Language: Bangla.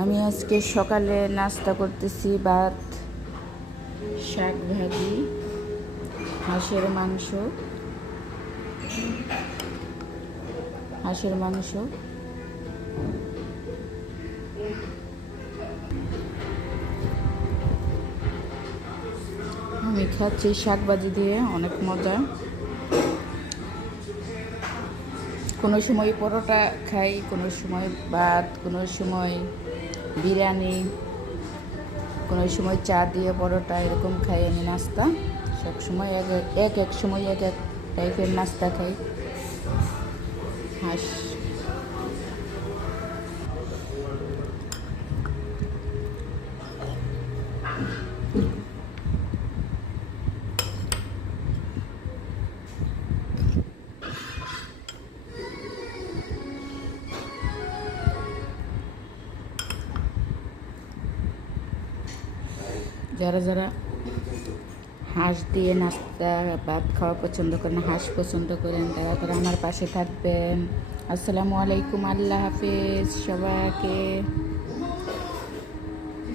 আমি আজকে সকালে নাস্তা করতেছি ভাত, শাক ভাজি, হাঁসের মাংস। আমি খাচ্ছি শাক ভাজি দিয়ে, অনেক মজা। কোনো সময় পরোটা খাই, কোনো সময় ভাত, কোনো সময় বিরিয়ানি, কোনো সময় চা দিয়ে পরোটা, এরকম খাই আমি নাস্তা। সব সময় এক সময় এক এক টাইপের নাস্তা খাই। হাঁস যারা যারা হাঁস দিয়ে নাস্তা ভাত খাওয়া পছন্দ করেন, হাঁস পছন্দ করেন, তারা তারা আমার পাশে থাকবেন। আসসালামু আলাইকুম, আল্লাহ হাফেজ সবাইকে।